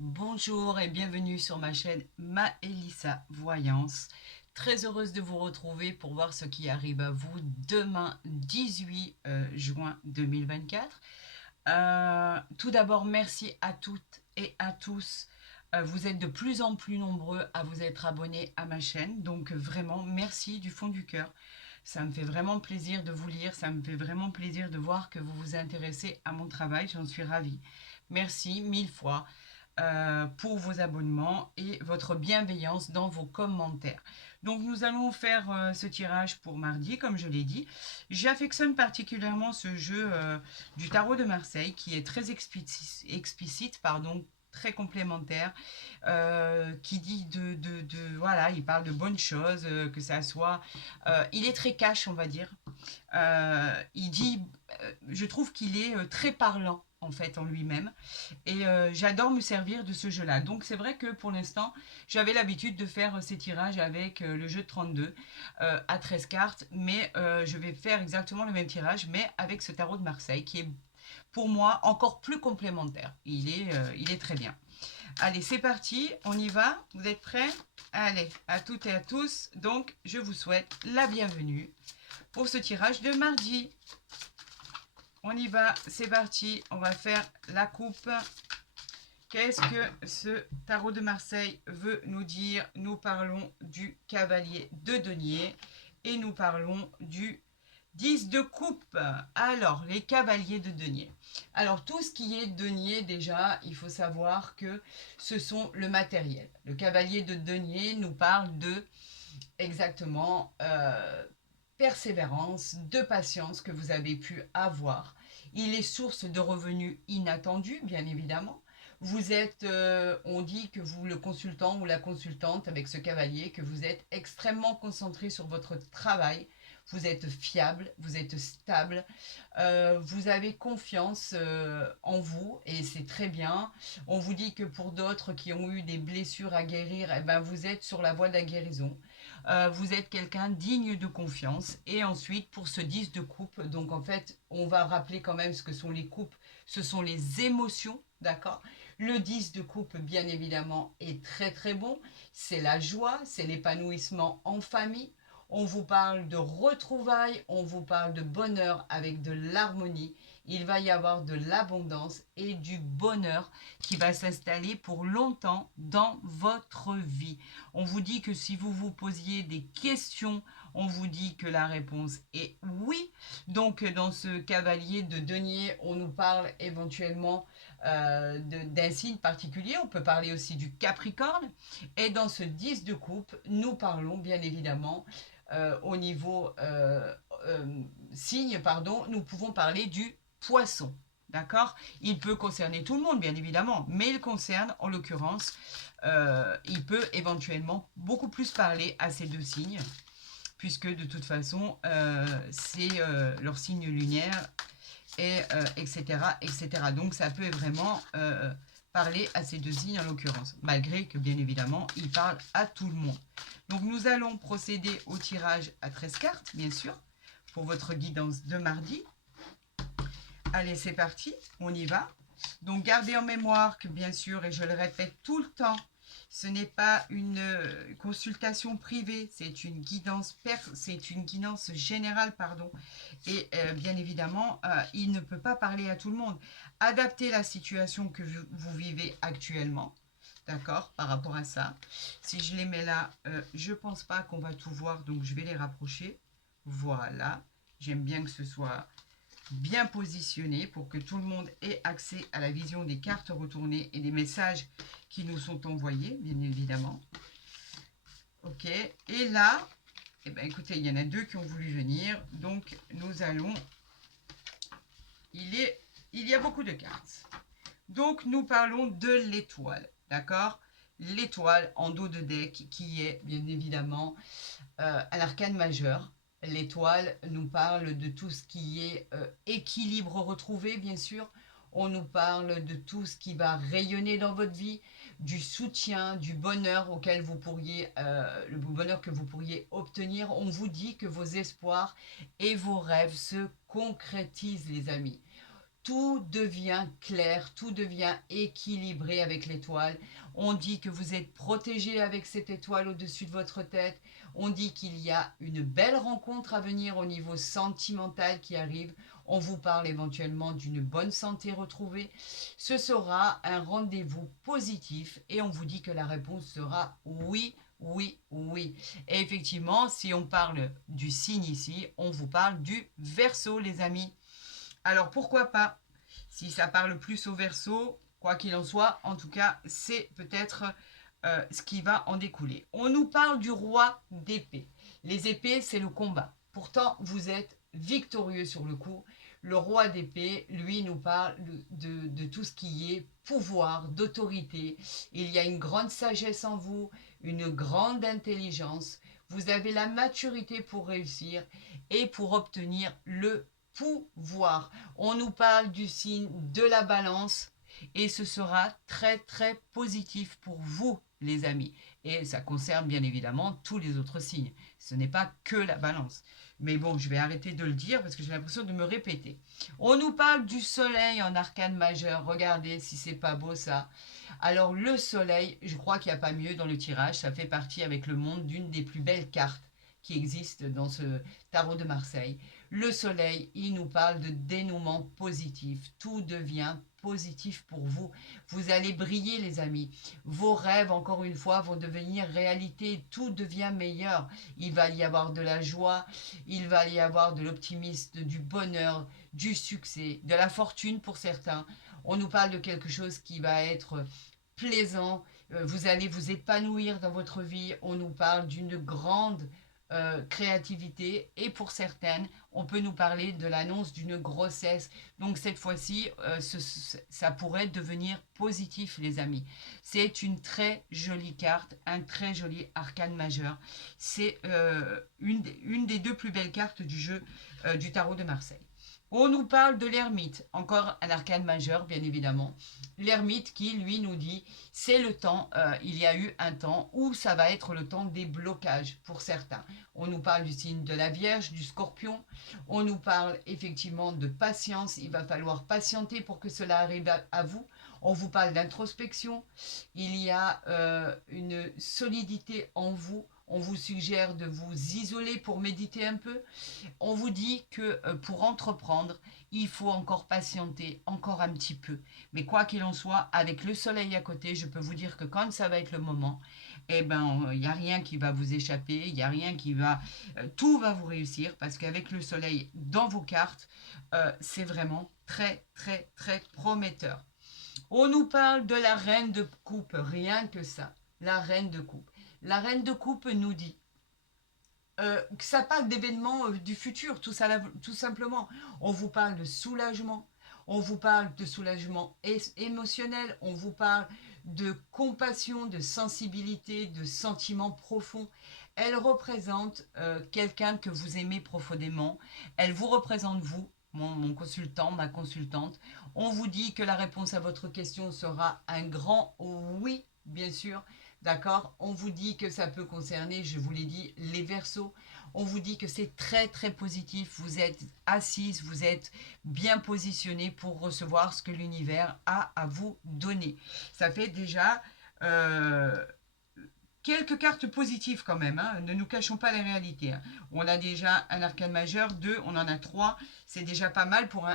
Bonjour et bienvenue sur ma chaîne Maëlissa Voyance. Très heureuse de vous retrouver pour voir ce qui arrive à vous demain 18 juin 2024. Tout d'abord, merci à toutes et à tous. Vous êtes de plus en plus nombreux à vous être abonnés à ma chaîne. Donc vraiment, merci du fond du cœur. Ça me fait vraiment plaisir de vous lire. Ça me fait vraiment plaisir de voir que vous vous intéressez à mon travail. J'en suis ravie. Merci mille fois pour vos abonnements et votre bienveillance dans vos commentaires. Donc nous allons faire ce tirage pour mardi, comme je l'ai dit. J'affectionne particulièrement ce jeu du tarot de Marseille qui est très explicite, pardon, très complémentaire, qui dit voilà, il parle de bonnes choses, que ça soit, il est très cash, on va dire. Il dit, je trouve qu'il est très parlant en fait en lui-même et j'adore me servir de ce jeu-là. Donc c'est vrai que pour l'instant, j'avais l'habitude de faire ces tirages avec le jeu de 32 à 13 cartes, mais je vais faire exactement le même tirage, mais avec ce tarot de Marseille qui est pour moi encore plus complémentaire. Il est très bien. Allez, c'est parti, on y va. Vous êtes prêts? Allez, à toutes et à tous. Donc, je vous souhaite la bienvenue pour ce tirage de mardi. On y va, c'est parti. On va faire la coupe. Qu'est-ce que ce tarot de Marseille veut nous dire? Nous parlons du cavalier de denier et nous parlons du 10 de coupe. Alors, les cavaliers de denier. Alors, tout ce qui est denier, déjà, il faut savoir que ce sont le matériel. Le cavalier de denier nous parle de exactement persévérance, de patience que vous avez pu avoir. Il est source de revenus inattendus, bien évidemment. Vous êtes, on dit que vous, le consultant ou la consultante avec ce cavalier, que vous êtes extrêmement concentré sur votre travail. Vous êtes fiable, vous êtes stable, vous avez confiance en vous et c'est très bien. On vous dit que pour d'autres qui ont eu des blessures à guérir, eh ben vous êtes sur la voie de la guérison. Vous êtes quelqu'un digne de confiance. Et ensuite, pour ce 10 de coupe, donc en fait, on va rappeler quand même ce que sont les coupes. Ce sont les émotions, d'accord? Le 10 de coupe, bien évidemment, est très très bon. C'est la joie, c'est l'épanouissement en famille. On vous parle de retrouvailles, on vous parle de bonheur avec de l'harmonie. Il va y avoir de l'abondance et du bonheur qui va s'installer pour longtemps dans votre vie. On vous dit que si vous vous posiez des questions, on vous dit que la réponse est oui. Donc dans ce cavalier de denier, on nous parle éventuellement d'un signe particulier. On peut parler aussi du Capricorne. Et dans ce 10 de coupe, nous parlons bien évidemment au niveau signe, pardon, nous pouvons parler du Poisson. D'accord? Il peut concerner tout le monde, bien évidemment, mais il concerne, en l'occurrence, il peut éventuellement beaucoup plus parler à ces deux signes, puisque de toute façon, c'est leur signe lunaire, et, etc., etc. Donc ça peut vraiment parler à ces deux signes en l'occurrence, malgré que bien évidemment, il parle à tout le monde. Donc nous allons procéder au tirage à 13 cartes, bien sûr, pour votre guidance de mardi. Allez, c'est parti, on y va. Donc gardez en mémoire que bien sûr, et je le répète tout le temps, ce n'est pas une consultation privée, c'est une guidance générale, pardon. Et bien évidemment, il ne peut pas parler à tout le monde. Adaptez la situation que vous vivez actuellement, d'accord, par rapport à ça. Si je les mets là, je pense pas qu'on va tout voir, donc je vais les rapprocher. Voilà, j'aime bien que ce soit bien positionné pour que tout le monde ait accès à la vision des cartes retournées et des messages qui nous sont envoyés, bien évidemment. Ok, et là, eh ben, écoutez, il y en a deux qui ont voulu venir, donc nous allons... Il y a beaucoup de cartes. Donc nous parlons de l'étoile, d'accord? L'étoile en dos de deck qui est bien évidemment un arcane majeur. L'étoile nous parle de tout ce qui est équilibre retrouvé, bien sûr. On nous parle de tout ce qui va rayonner dans votre vie, du soutien, du bonheur auquel vous pourriez, le bonheur que vous pourriez obtenir. On vous dit que vos espoirs et vos rêves se concrétisent, les amis. tout devient clair, tout devient équilibré avec l'étoile. On dit que vous êtes protégé avec cette étoile au-dessus de votre tête. On dit qu'il y a une belle rencontre à venir au niveau sentimental qui arrive. On vous parle éventuellement d'une bonne santé retrouvée. Ce sera un rendez-vous positif et on vous dit que la réponse sera oui, oui, oui. Et effectivement, si on parle du signe ici, on vous parle du Verseau, les amis. Alors pourquoi pas? Si ça parle plus au Verseau, quoi qu'il en soit, en tout cas, c'est peut-être ce qui va en découler. On nous parle du roi d'épée. Les épées, c'est le combat. Pourtant, vous êtes victorieux sur le coup. Le roi d'épée, lui, nous parle de tout ce qui est pouvoir, d'autorité. Il y a une grande sagesse en vous, une grande intelligence. Vous avez la maturité pour réussir et pour obtenir le pouvoir. On nous parle du signe de la balance et ce sera très très positif pour vous, les amis. Et ça concerne bien évidemment tous les autres signes. Ce n'est pas que la balance. Mais bon, je vais arrêter de le dire parce que j'ai l'impression de me répéter. On nous parle du soleil en arcane majeur. Regardez si c'est pas beau ça. Alors le soleil, je crois qu'il n'y a pas mieux dans le tirage. Ça fait partie avec le monde d'une des plus belles cartes qui existent dans ce tarot de Marseille. Le soleil, il nous parle de dénouement positif. Tout devient positif pour vous. Vous allez briller, les amis. Vos rêves, encore une fois, vont devenir réalité. Tout devient meilleur. Il va y avoir de la joie, il va y avoir de l'optimisme, du bonheur, du succès, de la fortune pour certains. On nous parle de quelque chose qui va être plaisant. Vous allez vous épanouir dans votre vie. On nous parle d'une grande créativité et pour certaines, on peut nous parler de l'annonce d'une grossesse. Donc cette fois-ci, ça pourrait devenir positif, les amis. C'est une très jolie carte, un très joli arcane majeur. C'est une des deux plus belles cartes du jeu du tarot de Marseille. On nous parle de l'ermite, encore un arcane majeur, bien évidemment. L'ermite qui, lui, nous dit, c'est le temps, il y a eu un temps où ça va être le temps des blocages pour certains. On nous parle du signe de la Vierge, du Scorpion. On nous parle effectivement de patience. Il va falloir patienter pour que cela arrive à vous. On vous parle d'introspection. Il y a une solidité en vous. On vous suggère de vous isoler pour méditer un peu. On vous dit que pour entreprendre, il faut encore patienter, encore un petit peu. Mais quoi qu'il en soit, avec le soleil à côté, je peux vous dire que quand ça va être le moment, eh ben, il n'y a rien qui va vous échapper, il n'y a rien qui va... tout va vous réussir parce qu'avec le soleil dans vos cartes, c'est vraiment très, très, très prometteur. On nous parle de la reine de coupe, rien que ça, la reine de coupe. La reine de coupe nous dit que ça parle d'événements du futur, tout simplement. On vous parle de soulagement, on vous parle de soulagement émotionnel, on vous parle de compassion, de sensibilité, de sentiments profonds. Elle représente quelqu'un que vous aimez profondément. Elle vous représente vous, mon consultant, ma consultante. On vous dit que la réponse à votre question sera un grand oui, bien sûr. D'accord? On vous dit que ça peut concerner, je vous l'ai dit, les Verseaux. On vous dit que c'est très très positif. Vous êtes assise, vous êtes bien positionné pour recevoir ce que l'univers a à vous donner. Ça fait déjà quelques cartes positives quand même, hein. Ne nous cachons pas la réalité. Hein. On a déjà un arcane majeur, 2, on en a 3. C'est déjà pas mal pour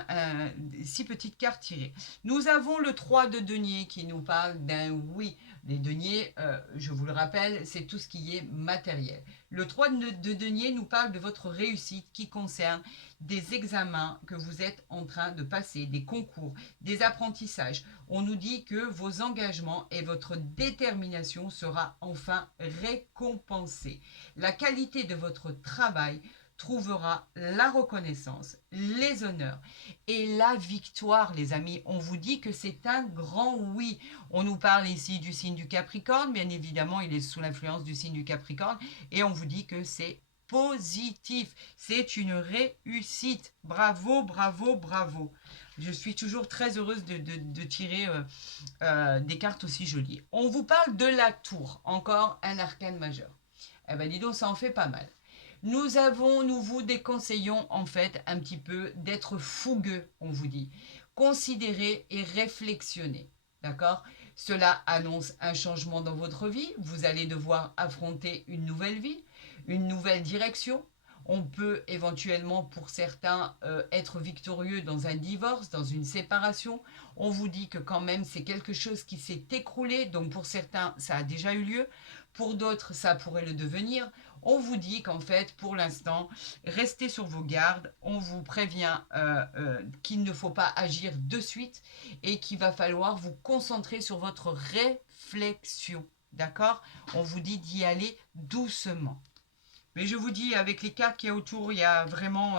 6 petites cartes tirées. Nous avons le 3 de denier qui nous parle d'un oui. Les deniers, je vous le rappelle, c'est tout ce qui est matériel. Le 3 de denier nous parle de votre réussite qui concerne des examens que vous êtes en train de passer, des concours, des apprentissages. On nous dit que vos engagements et votre détermination sera enfin récompensée. La qualité de votre travail trouvera la reconnaissance, les honneurs et la victoire, les amis. On vous dit que c'est un grand oui. On nous parle ici du signe du Capricorne. Bien évidemment, il est sous l'influence du signe du Capricorne. Et on vous dit que c'est positif. C'est une réussite. Bravo, bravo, bravo. Je suis toujours très heureuse de tirer des cartes aussi jolies. On vous parle de la tour. Encore un arcane majeur. Eh bien, dis donc, ça en fait pas mal. Nous vous déconseillons en fait un petit peu d'être fougueux, on vous dit. considérez et réflexionner. D'accord? Cela annonce un changement dans votre vie. Vous allez devoir affronter une nouvelle vie, une nouvelle direction. On peut éventuellement, pour certains, être victorieux dans un divorce, dans une séparation. On vous dit que quand même, c'est quelque chose qui s'est écroulé. Donc pour certains, ça a déjà eu lieu. Pour d'autres, ça pourrait le devenir. On vous dit qu'en fait, pour l'instant, restez sur vos gardes. On vous prévient qu'il ne faut pas agir de suite et qu'il va falloir vous concentrer sur votre réflexion. D'accord? On vous dit d'y aller doucement. Mais je vous dis, avec les cartes qu'il y a autour, il n'y a vraiment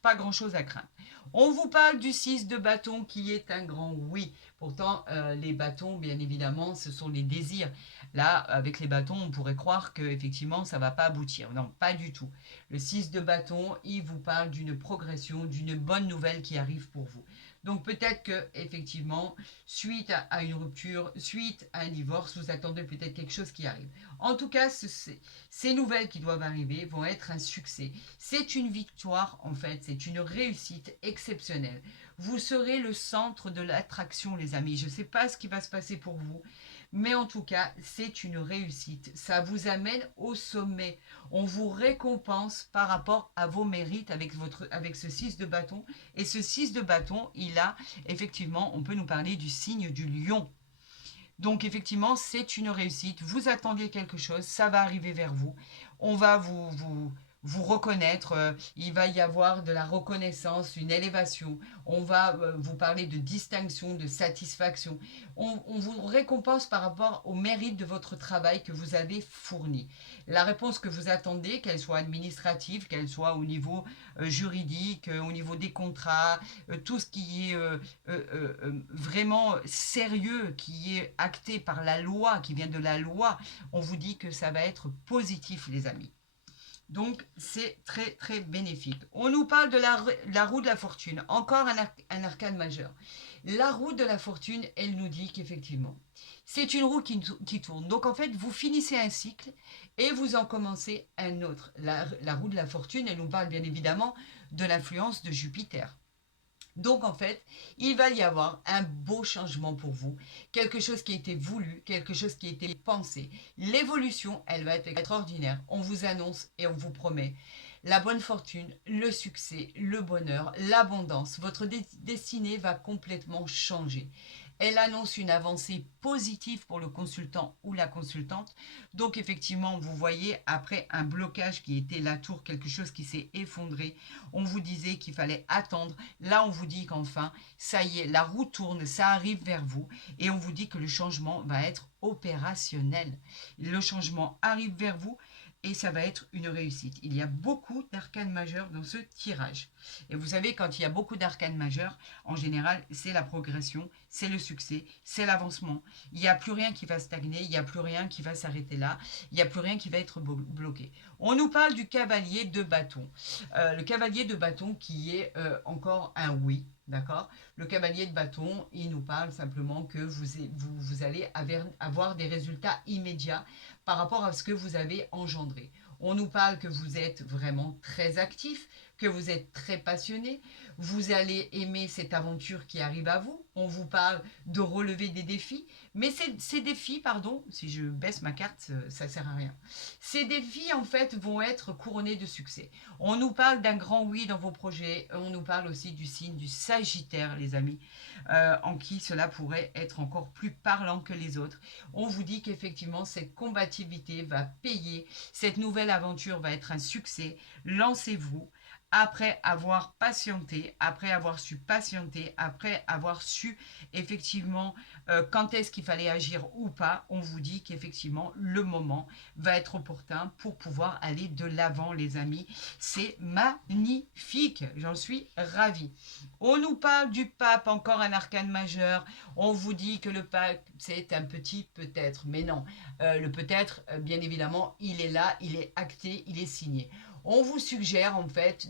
pas grand-chose à craindre. On vous parle du 6 de bâton qui est un grand oui. Pourtant, les bâtons, bien évidemment, ce sont les désirs. Là, avec les bâtons, on pourrait croire qu'effectivement, ça ne va pas aboutir. Non, pas du tout. Le 6 de bâton, il vous parle d'une progression, d'une bonne nouvelle qui arrive pour vous. Donc peut-être que effectivement, suite à une rupture, suite à un divorce, vous attendez peut-être quelque chose qui arrive. En tout cas, ces nouvelles qui doivent arriver vont être un succès. C'est une victoire en fait, c'est une réussite exceptionnelle. Vous serez le centre de l'attraction, les amis. Je ne sais pas ce qui va se passer pour vous, mais en tout cas, c'est une réussite. Ça vous amène au sommet. On vous récompense par rapport à vos mérites avec ce 6 de bâton. Et ce 6 de bâton, il a, effectivement, on peut nous parler du signe du lion. Donc, effectivement, c'est une réussite. Vous attendiez quelque chose, ça va arriver vers vous. On va vous reconnaître, il va y avoir de la reconnaissance, une élévation, on va vous parler de distinction, de satisfaction, on vous récompense par rapport au mérite de votre travail que vous avez fourni. La réponse que vous attendez, qu'elle soit administrative, qu'elle soit au niveau juridique, au niveau des contrats, tout ce qui est vraiment sérieux, qui est acté par la loi, qui vient de la loi, on vous dit que ça va être positif, les amis. Donc, c'est très, très bénéfique. On nous parle de la roue de la fortune. Encore un arcane majeur. La roue de la fortune, elle nous dit qu'effectivement, c'est une roue qui tourne. Donc, en fait, vous finissez un cycle et vous en commencez un autre. La roue de la fortune, elle nous parle bien évidemment de l'influence de Jupiter. Donc en fait, il va y avoir un beau changement pour vous, quelque chose qui a été voulu, quelque chose qui a été pensé. L'évolution, elle va être extraordinaire. On vous annonce et on vous promet la bonne fortune, le succès, le bonheur, l'abondance. Votre destinée va complètement changer. Elle annonce une avancée positive pour le consultant ou la consultante. Donc effectivement, vous voyez, après un blocage qui était la tour, quelque chose qui s'est effondré, on vous disait qu'il fallait attendre. Là, on vous dit qu'enfin, ça y est, la roue tourne, ça arrive vers vous. Et on vous dit que le changement va être opérationnel. Le changement arrive vers vous et ça va être une réussite. Il y a beaucoup d'arcanes majeurs dans ce tirage. Et vous savez, quand il y a beaucoup d'arcanes majeurs, en général, c'est la progression, c'est le succès, c'est l'avancement. Il n'y a plus rien qui va stagner, il n'y a plus rien qui va s'arrêter là, il n'y a plus rien qui va être bloqué. On nous parle du cavalier de bâton. Le cavalier de bâton qui est encore un oui. D'accord? Le cavalier de bâton, il nous parle simplement que vous allez avoir des résultats immédiats par rapport à ce que vous avez engendré. On nous parle que vous êtes vraiment très actif, que vous êtes très passionné, vous allez aimer cette aventure qui arrive à vous. On vous parle de relever des défis, mais ces défis, pardon, si je baisse ma carte, ça ne sert à rien. Ces défis, en fait, vont être couronnés de succès. On nous parle d'un grand oui dans vos projets, on nous parle aussi du signe du Sagittaire, les amis, en qui cela pourrait être encore plus parlant que les autres. On vous dit qu'effectivement, cette combativité va payer, cette nouvelle aventure va être un succès. Lancez-vous. Après avoir patienté, après avoir su patienter, après avoir su effectivement quand est-ce qu'il fallait agir ou pas, on vous dit qu'effectivement le moment va être opportun pour pouvoir aller de l'avant, les amis. C'est magnifique, j'en suis ravie. On nous parle du pape, encore un arcane majeur. On vous dit que le pape, c'est un petit peut-être, mais non. Le peut-être, bien évidemment, il est là, il est acté, il est signé. On vous suggère en fait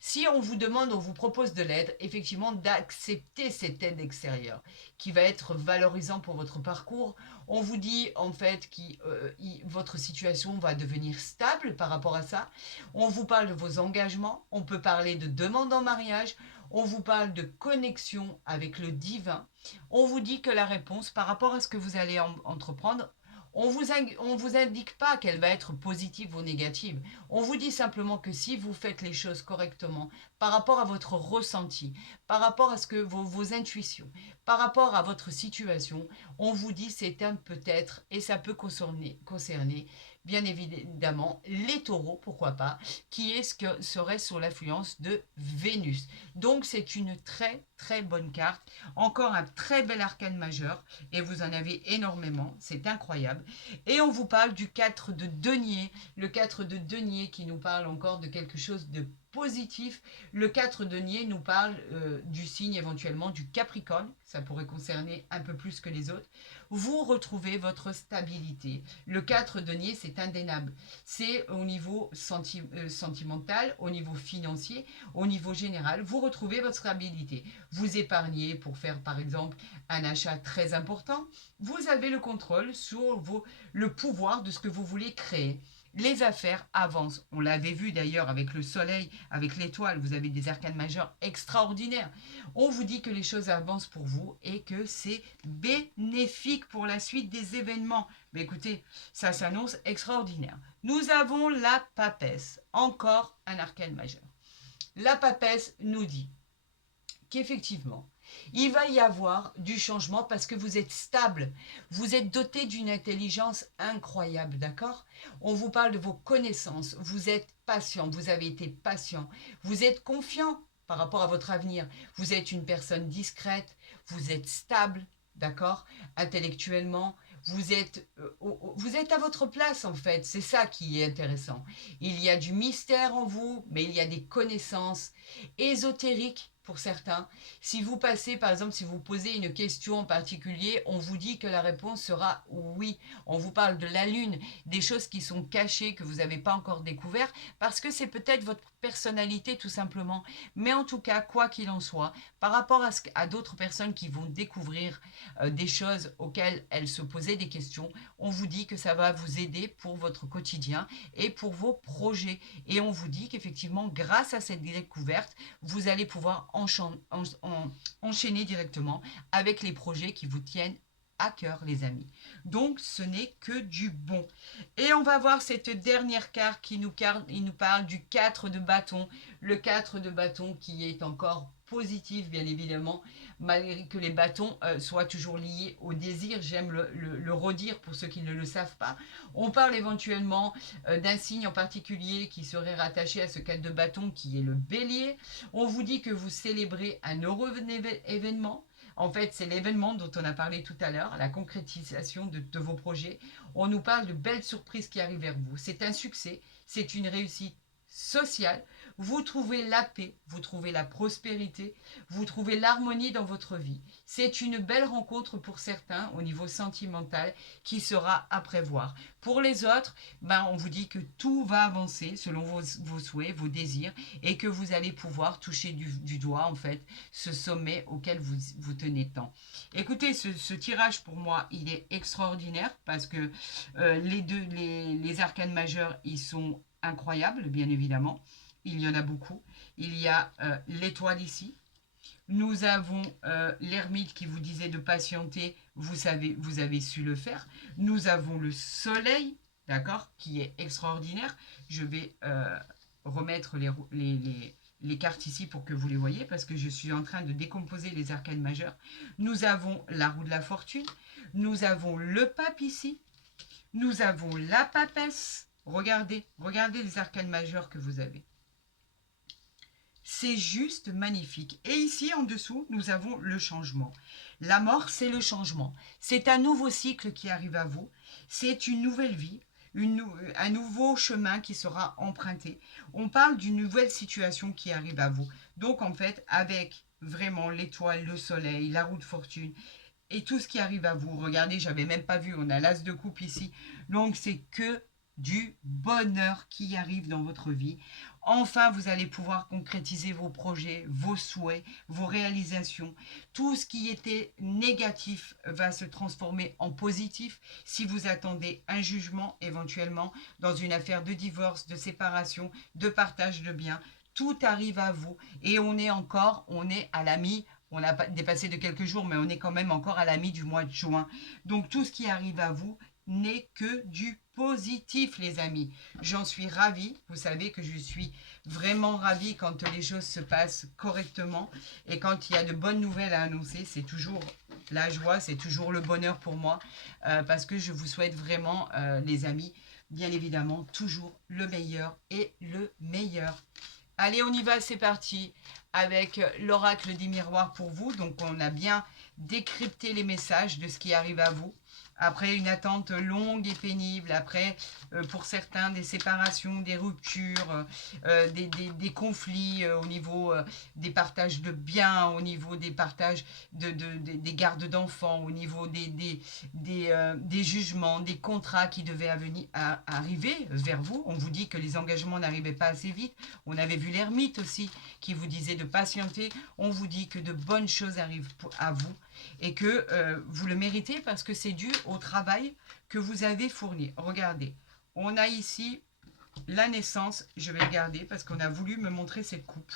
si on vous demande, on vous propose de l'aide, effectivement d'accepter cette aide extérieure qui va être valorisant pour votre parcours. On vous dit en fait que votre situation va devenir stable par rapport à ça. On vous parle de vos engagements, on peut parler de demande en mariage, On vous parle de connexion avec le divin. On vous dit que la réponse par rapport à ce que vous allez entreprendre, on vous indique pas qu'elle va être positive ou négative. On vous dit simplement que si vous faites les choses correctement, par rapport à votre ressenti, par rapport à ce que vos intuitions, par rapport à votre situation, on vous dit c'est un peut-être et ça peut concerner bien évidemment les taureaux, pourquoi pas, qui est ce que serait sous l'influence de Vénus. Donc c'est une très très bonne carte, encore un très bel arcane majeur, et vous en avez énormément, c'est incroyable. Et on vous parle du 4 de denier, le 4 de denier qui nous parle encore de quelque chose de positif. Le 4 denier nous parle du signe éventuellement du Capricorne, ça pourrait concerner un peu plus que les autres. Vous retrouvez votre stabilité. Le 4 denier, c'est indéniable. C'est au niveau sentimental, au niveau financier, au niveau général. Vous retrouvez votre stabilité. Vous épargnez pour faire par exemple un achat très important. Vous avez le contrôle sur le pouvoir de ce que vous voulez créer. Les affaires avancent. On l'avait vu d'ailleurs avec le soleil, avec l'étoile. Vous avez des arcanes majeures extraordinaires. On vous dit que les choses avancent pour vous et que c'est bénéfique pour la suite des événements. Mais écoutez, ça s'annonce extraordinaire. Nous avons la papesse, encore un arcane majeur. La papesse nous dit qu'effectivement, il va y avoir du changement parce que vous êtes stable, vous êtes doté d'une intelligence incroyable, d'accord? On vous parle de vos connaissances, vous êtes patient, vous avez été patient, vous êtes confiant par rapport à votre avenir, vous êtes une personne discrète, vous êtes stable, d'accord? Intellectuellement, vous êtes à votre place en fait, c'est ça qui est intéressant. Il y a du mystère en vous, mais il y a des connaissances ésotériques pour certains. Si vous passez, par exemple, si vous posez une question en particulier, on vous dit que la réponse sera oui. On vous parle de la lune, des choses qui sont cachées, que vous n'avez pas encore découvertes, parce que c'est peut-être votre personnalité tout simplement. Mais en tout cas, quoi qu'il en soit, par rapport à d'autres personnes qui vont découvrir des choses auxquelles elles se posaient des questions, on vous dit que ça va vous aider pour votre quotidien et pour vos projets. Et on vous dit qu'effectivement, grâce à cette découverte, vous allez pouvoir enchaîner directement avec les projets qui vous tiennent à cœur, les amis. Donc, ce n'est que du bon. Et on va voir cette dernière carte qui nous parle du 4 de bâton. Le 4 de bâton qui est encore positif, bien évidemment, malgré que les bâtons soient toujours liés au désir. J'aime le redire pour ceux qui ne le savent pas. On parle éventuellement d'un signe en particulier qui serait rattaché à ce 4 de bâton qui est le bélier. On vous dit que vous célébrez un heureux événement. En fait, c'est l'événement dont on a parlé tout à l'heure, la concrétisation de vos projets. On nous parle de belles surprises qui arrivent vers vous. C'est un succès, c'est une réussite sociale. Vous trouvez la paix, vous trouvez la prospérité, vous trouvez l'harmonie dans votre vie. C'est une belle rencontre pour certains au niveau sentimental qui sera à prévoir. Pour les autres, on vous dit que tout va avancer selon vos souhaits, vos désirs et que vous allez pouvoir toucher du doigt en fait ce sommet auquel vous tenez tant. Écoutez, ce tirage pour moi, il est extraordinaire parce que les arcanes majeurs, ils sont incroyables, bien évidemment. Il y en a beaucoup. Il y a l'étoile ici. Nous avons l'ermite qui vous disait de patienter. Vous avez su le faire. Nous avons le soleil, d'accord, qui est extraordinaire. Je vais remettre les cartes ici pour que vous les voyez parce que je suis en train de décomposer les arcanes majeures. Nous avons la roue de la fortune. Nous avons le pape ici. Nous avons la papesse. Regardez les arcanes majeures que vous avez. C'est juste magnifique. Et ici, en dessous, nous avons le changement. La mort, c'est le changement. C'est un nouveau cycle qui arrive à vous. C'est une nouvelle vie, un nouveau chemin qui sera emprunté. On parle d'une nouvelle situation qui arrive à vous. Donc, en fait, avec vraiment l'étoile, le soleil, la roue de fortune et tout ce qui arrive à vous. Regardez, j'avais même pas vu, on a l'as de coupe ici. Donc, c'est que du bonheur qui arrive dans votre vie. Enfin, vous allez pouvoir concrétiser vos projets, vos souhaits, vos réalisations. Tout ce qui était négatif va se transformer en positif si vous attendez un jugement éventuellement dans une affaire de divorce, de séparation, de partage de biens. tout arrive à vous. Et on est à la mi, on a dépassé de quelques jours, mais on est quand même encore à la mi du mois de juin. Donc tout ce qui arrive à vous n'est que du positif, les amis. J'en suis ravie. Vous savez que je suis vraiment ravie quand les choses se passent correctement et quand il y a de bonnes nouvelles à annoncer. C'est toujours la joie, c'est toujours le bonheur pour moi parce que je vous souhaite vraiment, les amis, bien évidemment, toujours le meilleur et le meilleur. Allez, on y va, c'est parti avec l'oracle des miroirs pour vous. Donc, on a bien décrypté les messages de ce qui arrive à vous. Après une attente longue et pénible, après pour certains des séparations, des ruptures, des conflits au niveau des partages de biens, au niveau des partages des gardes d'enfants, au niveau des jugements, des contrats qui devaient arriver vers vous. On vous dit que les engagements n'arrivaient pas assez vite. On avait vu l'ermite aussi qui vous disait de patienter. On vous dit que de bonnes choses arrivent à vous et que vous le méritez parce que c'est dû au travail que vous avez fourni. Regardez, on a ici la naissance. Je vais le garder parce qu'on a voulu me montrer cette coupe.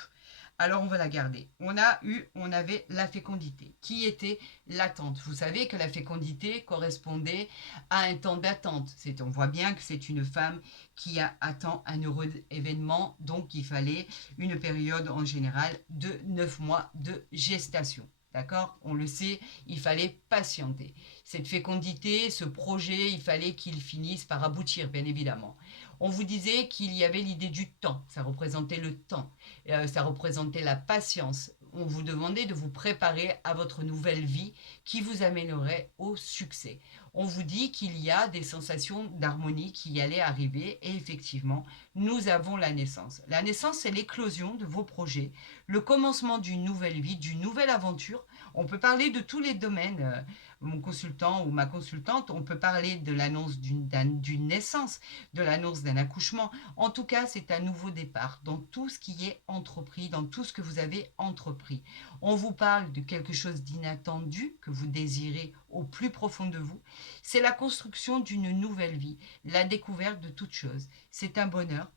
Alors on va la garder. On avait la fécondité qui était l'attente. Vous savez que la fécondité correspondait à un temps d'attente. On voit bien que c'est une femme qui attend un heureux événement, donc il fallait une période en général de 9 mois de gestation. D'accord? On le sait, il fallait patienter. Cette fécondité, ce projet, il fallait qu'il finisse par aboutir, bien évidemment. On vous disait qu'il y avait l'idée du temps, ça représentait le temps, ça représentait la patience. On vous demandait de vous préparer à votre nouvelle vie qui vous amènerait au succès. On vous dit qu'il y a des sensations d'harmonie qui allaient arriver et effectivement, nous avons la naissance. La naissance, c'est l'éclosion de vos projets, le commencement d'une nouvelle vie, d'une nouvelle aventure. On peut parler de tous les domaines. Mon consultant ou ma consultante, on peut parler de l'annonce d'une naissance, de l'annonce d'un accouchement. En tout cas, c'est un nouveau départ dans tout ce qui est entrepris, dans tout ce que vous avez entrepris. On vous parle de quelque chose d'inattendu que vous désirez au plus profond de vous. C'est la construction d'une nouvelle vie, la découverte de toute chose. C'est un bonheur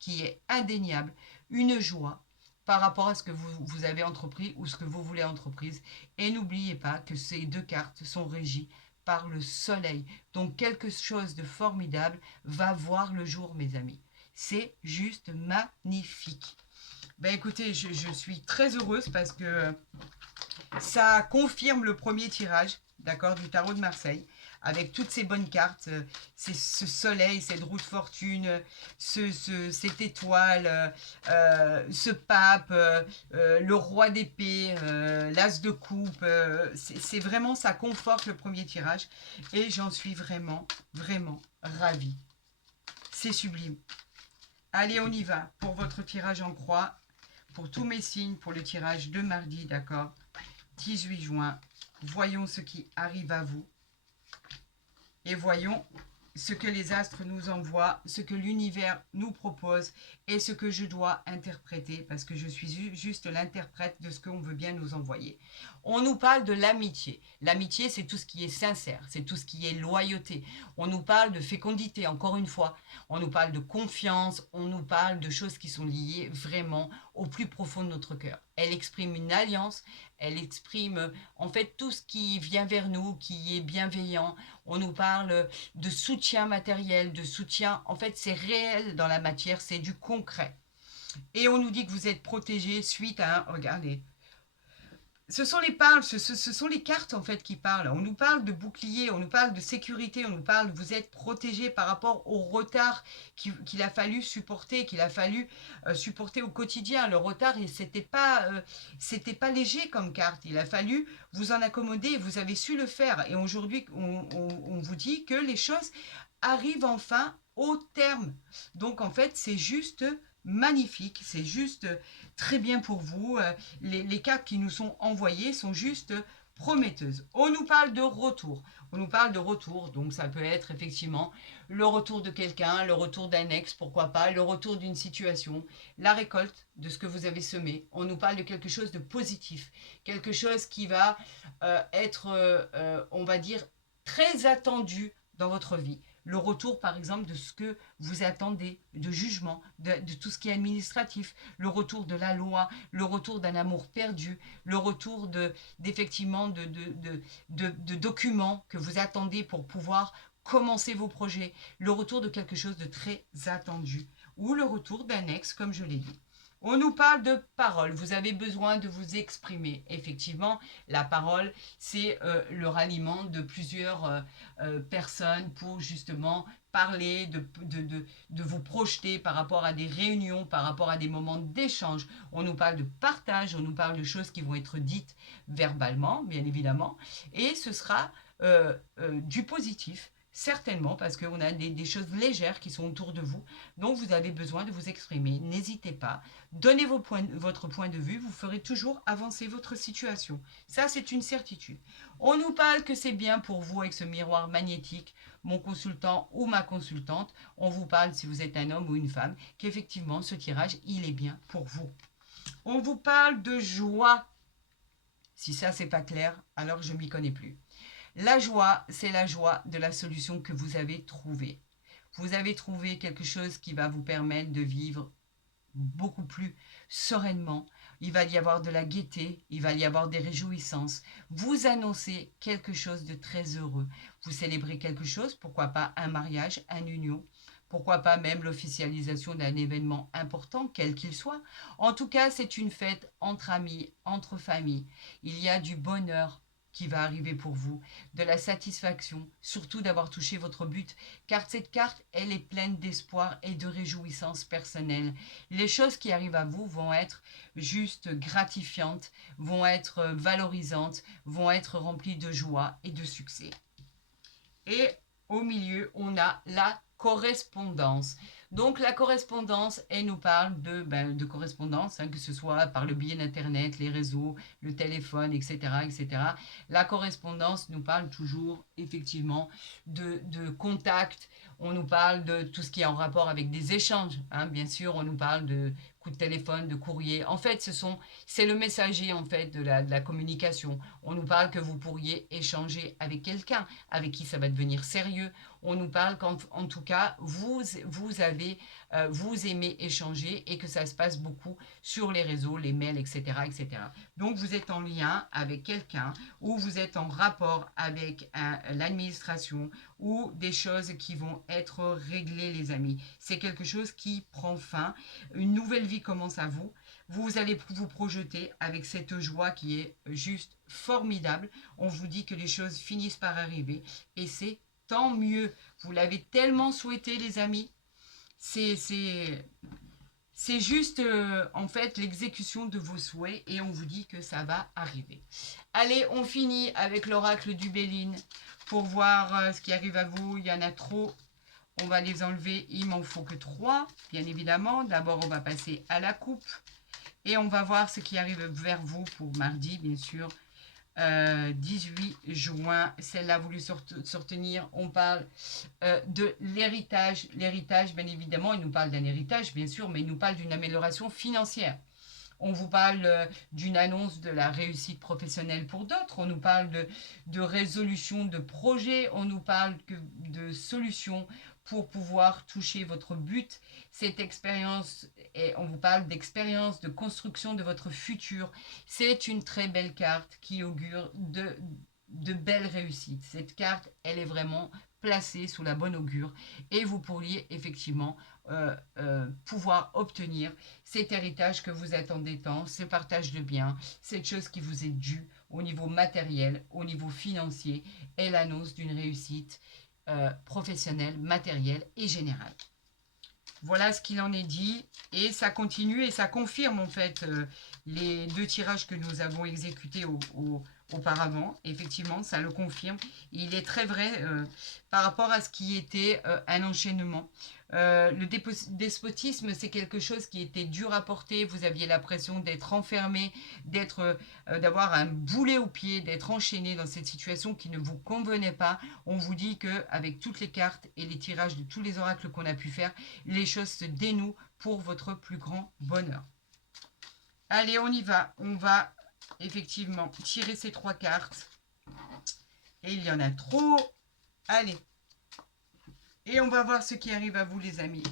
qui est indéniable, une joie par rapport à ce que vous avez entrepris ou ce que vous voulez entreprise. Et n'oubliez pas que ces deux cartes sont régies par le soleil. Donc quelque chose de formidable va voir le jour, mes amis. C'est juste magnifique. Ben écoutez, je suis très heureuse parce que ça confirme le premier tirage, d'accord, du tarot de Marseille, avec toutes ces bonnes cartes, ce soleil, cette roue de fortune, cette étoile, ce pape, le roi d'épée, l'as de coupe. C'est vraiment, ça conforte le premier tirage et j'en suis vraiment, vraiment ravie. C'est sublime. Allez, on y va pour votre tirage en croix, pour tous mes signes, pour le tirage de mardi, d'accord, 18 juin. Voyons ce qui arrive à vous. Et voyons ce que les astres nous envoient, ce que l'univers nous propose et ce que je dois interpréter parce que je suis juste l'interprète de ce qu'on veut bien nous envoyer. On nous parle de l'amitié. L'amitié, c'est tout ce qui est sincère, c'est tout ce qui est loyauté. On nous parle de fécondité, encore une fois. On nous parle de confiance, on nous parle de choses qui sont liées vraiment au plus profond de notre cœur. Elle exprime une alliance, elle exprime en fait tout ce qui vient vers nous, qui est bienveillant. On nous parle de soutien matériel, de soutien, en fait c'est réel dans la matière, c'est du concret. Et on nous dit que vous êtes protégé suite à un, regardez, ce sont les cartes en fait qui parlent. On nous parle de bouclier, on nous parle de sécurité, on nous parle de vous êtes protégé par rapport au retard qu'il a fallu supporter, supporter au quotidien. Le retard, c'était pas léger comme carte. Il a fallu vous en accommoder et vous avez su le faire. Et aujourd'hui, on vous dit que les choses arrivent enfin au terme. Donc en fait, c'est juste magnifique, c'est juste très bien pour vous. Les cartes qui nous sont envoyées sont juste prometteuses. On nous parle de retour. On nous parle de retour, donc ça peut être effectivement le retour de quelqu'un, le retour d'un ex, pourquoi pas, le retour d'une situation, la récolte de ce que vous avez semé. On nous parle de quelque chose de positif, quelque chose qui va être, on va dire, très attendu dans votre vie. le retour par exemple de ce que vous attendez, de jugement, de tout ce qui est administratif, le retour de la loi, le retour d'un amour perdu, le retour d'effectivement de documents que vous attendez pour pouvoir commencer vos projets, le retour de quelque chose de très attendu ou le retour d'un ex comme je l'ai dit. On nous parle de parole. Vous avez besoin de vous exprimer. Effectivement, la parole, c'est le ralliement de plusieurs personnes pour justement parler, de vous projeter par rapport à des réunions, par rapport à des moments d'échange. On nous parle de partage, on nous parle de choses qui vont être dites verbalement, bien évidemment. Et ce sera du positif. Certainement, parce qu'on a des choses légères qui sont autour de vous, donc vous avez besoin de vous exprimer. N'hésitez pas, donnez votre point de vue, vous ferez toujours avancer votre situation. Ça, c'est une certitude. On nous parle que c'est bien pour vous avec ce miroir magnétique, mon consultant ou ma consultante. On vous parle, si vous êtes un homme ou une femme, qu'effectivement, ce tirage, il est bien pour vous. On vous parle de joie. Si ça, c'est pas clair, alors je m'y connais plus. La joie, c'est la joie de la solution que vous avez trouvée. Vous avez trouvé quelque chose qui va vous permettre de vivre beaucoup plus sereinement. Il va y avoir de la gaieté, il va y avoir des réjouissances. Vous annoncez quelque chose de très heureux. Vous célébrez quelque chose, pourquoi pas un mariage, une union, pourquoi pas même l'officialisation d'un événement important, quel qu'il soit. En tout cas, c'est une fête entre amis, entre familles. Il y a du bonheur qui va arriver pour vous, de la satisfaction, surtout d'avoir touché votre but, car cette carte, elle est pleine d'espoir et de réjouissance personnelle. Les choses qui arrivent à vous vont être juste gratifiantes, vont être valorisantes, vont être remplies de joie et de succès. Et au milieu, on a la correspondance. Donc la correspondance, elle nous parle de correspondance, que ce soit par le biais d'Internet, les réseaux, le téléphone, etc., etc. La correspondance nous parle toujours effectivement de contact. On nous parle de tout ce qui est en rapport avec des échanges. Bien sûr, on nous parle de coups de téléphone, de courrier. En fait, c'est le messager en fait de la communication. On nous parle que vous pourriez échanger avec quelqu'un avec qui ça va devenir sérieux. On nous parle qu'en tout cas, vous aimez échanger et que ça se passe beaucoup sur les réseaux, les mails, etc., etc. Donc, vous êtes en lien avec quelqu'un ou vous êtes en rapport avec l'administration ou des choses qui vont être réglées, les amis. C'est quelque chose qui prend fin. Une nouvelle vie commence à vous. Vous allez vous projeter avec cette joie qui est juste formidable. On vous dit que les choses finissent par arriver et c'est tant mieux. Vous l'avez tellement souhaité, les amis. C'est juste en fait l'exécution de vos souhaits et on vous dit que ça va arriver. Allez, on finit avec l'oracle du Béline pour voir ce qui arrive à vous. Il y en a trop. On va les enlever. Il m'en faut que 3, bien évidemment. D'abord, on va passer à la coupe. Et on va voir ce qui arrive vers vous pour mardi, bien sûr. 18 juin, celle-là a voulu se retenir. On parle de l'héritage. L'héritage, bien évidemment, il nous parle d'un héritage, bien sûr, mais il nous parle d'une amélioration financière. On vous parle d'une annonce de la réussite professionnelle pour d'autres. On nous parle de résolution de projets. On nous parle de solutions pour pouvoir toucher votre but. Cette expérience, et on vous parle d'expérience, de construction de votre futur. C'est une très belle carte qui augure de belles réussites. Cette carte, elle est vraiment placée sous la bonne augure et vous pourriez effectivement pouvoir obtenir cet héritage que vous attendez tant, ce partage de biens, cette chose qui vous est due au niveau matériel, au niveau financier et l'annonce d'une réussite professionnelle, matérielle et générale. Voilà ce qu'il en est dit et ça continue et ça confirme en fait les 2 tirages que nous avons exécutés auparavant. Effectivement, ça le confirme. Il est très vrai par rapport à ce qui était un enchaînement. Le despotisme, c'est quelque chose qui était dur à porter. Vous aviez l'impression d'être enfermé, d'avoir un boulet au pied, d'être enchaîné dans cette situation qui ne vous convenait pas. On vous dit qu'avec toutes les cartes et les tirages de tous les oracles qu'on a pu faire, les choses se dénouent pour votre plus grand bonheur. Allez, on y va. On va effectivement tirer ces 3 cartes. Et il y en a trop. Allez. Et on va voir ce qui arrive à vous, les amis.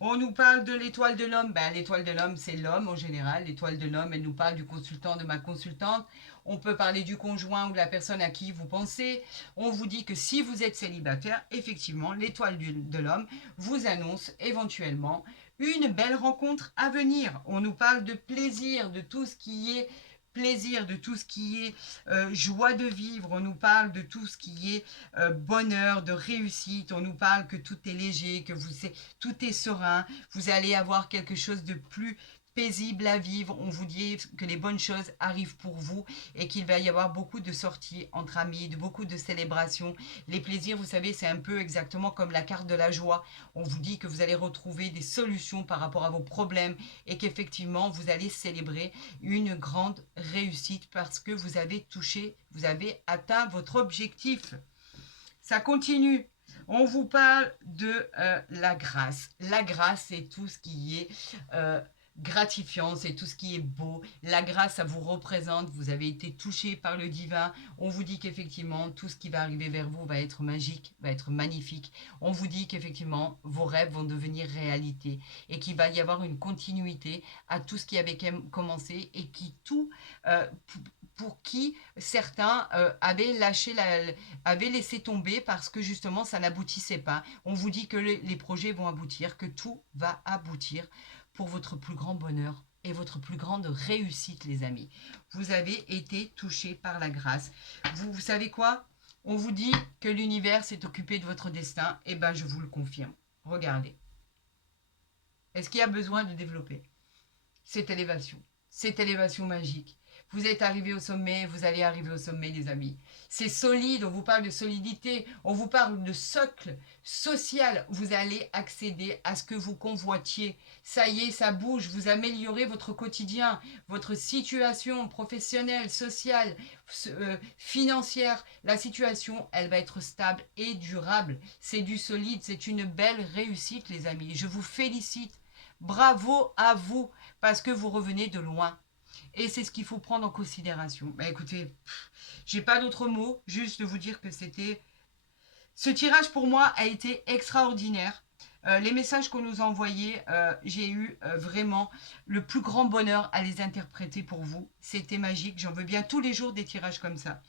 On nous parle de l'étoile de l'homme. Ben, l'étoile de l'homme, c'est l'homme en général. L'étoile de l'homme, elle nous parle du consultant, de ma consultante. On peut parler du conjoint ou de la personne à qui vous pensez. On vous dit que si vous êtes célibataire, effectivement, l'étoile de l'homme vous annonce éventuellement une belle rencontre à venir. On nous parle de plaisir, de tout ce qui est plaisir, de tout ce qui est joie de vivre, on nous parle de tout ce qui est bonheur, de réussite, on nous parle que tout est léger, que tout est serein, vous allez avoir quelque chose de plus paisible à vivre, on vous dit que les bonnes choses arrivent pour vous et qu'il va y avoir beaucoup de sorties entre amis, beaucoup de célébrations. Les plaisirs, vous savez, c'est un peu exactement comme la carte de la joie. On vous dit que vous allez retrouver des solutions par rapport à vos problèmes et qu'effectivement, vous allez célébrer une grande réussite parce que vous avez atteint votre objectif. Ça continue. On vous parle de la grâce. La grâce, c'est tout ce qui est gratifiant, c'est tout ce qui est beau. La grâce, ça vous représente, vous avez été touché par le divin. On vous dit qu'effectivement, tout ce qui va arriver vers vous va être magique, va être magnifique. On vous dit qu'effectivement, vos rêves vont devenir réalité et qu'il va y avoir une continuité à tout ce qui avait commencé et qui pour qui certains avaient laissé tomber parce que justement ça n'aboutissait pas. On vous dit que les projets vont aboutir, que tout va aboutir pour votre plus grand bonheur et votre plus grande réussite, les amis. Vous avez été touchés par la grâce. Vous savez quoi? On vous dit que l'univers s'est occupé de votre destin. Eh bien, je vous le confirme. Regardez. Est-ce qu'il y a besoin de développer cette élévation magique? Vous êtes arrivé au sommet, vous allez arriver au sommet, les amis. C'est solide, on vous parle de solidité, on vous parle de socle social. Vous allez accéder à ce que vous convoitiez. Ça y est, ça bouge, vous améliorez votre quotidien, votre situation professionnelle, sociale, financière. La situation, elle va être stable et durable. C'est du solide, c'est une belle réussite, les amis. Je vous félicite. Bravo à vous, parce que vous revenez de loin. Et c'est ce qu'il faut prendre en considération. Bah écoutez, j'ai pas d'autres mots, juste de vous dire que c'était... Ce tirage pour moi a été extraordinaire. Les messages qu'on nous a envoyés, j'ai eu vraiment le plus grand bonheur à les interpréter pour vous. C'était magique, j'en veux bien tous les jours des tirages comme ça.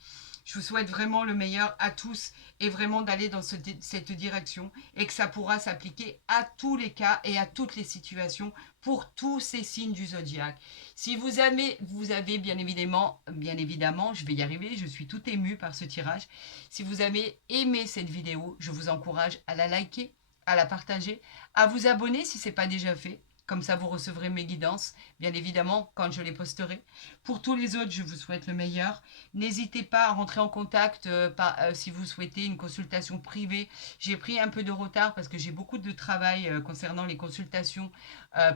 Je vous souhaite vraiment le meilleur à tous et vraiment d'aller dans cette direction et que ça pourra s'appliquer à tous les cas et à toutes les situations pour tous ces signes du zodiaque. Si vous avez bien évidemment, je vais y arriver, je suis tout émue par ce tirage. Si vous avez aimé cette vidéo, je vous encourage à la liker, à la partager, à vous abonner si ce n'est pas déjà fait. Comme ça, vous recevrez mes guidances, bien évidemment, quand je les posterai. Pour tous les autres, je vous souhaite le meilleur. N'hésitez pas à rentrer en contact si vous souhaitez une consultation privée. J'ai pris un peu de retard parce que j'ai beaucoup de travail concernant les consultations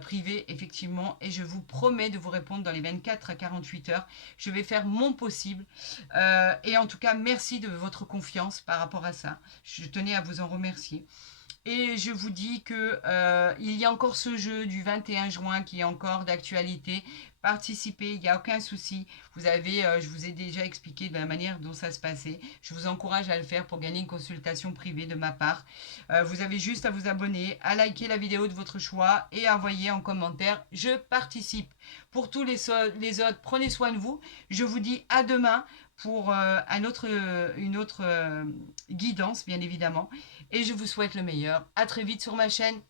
privées, effectivement. Et je vous promets de vous répondre dans les 24 à 48 heures. Je vais faire mon possible. Et en tout cas, merci de votre confiance par rapport à ça. Je tenais à vous en remercier. Et je vous dis que il y a encore ce jeu du 21 juin qui est encore d'actualité. Participez, il n'y a aucun souci. Je vous ai déjà expliqué de la manière dont ça se passait. Je vous encourage à le faire pour gagner une consultation privée de ma part. Vous avez juste à vous abonner, à liker la vidéo de votre choix et à envoyer en commentaire « Je participe ». Pour tous les autres, prenez soin de vous. Je vous dis à demain pour une autre guidance, bien évidemment. Et je vous souhaite le meilleur. À très vite sur ma chaîne.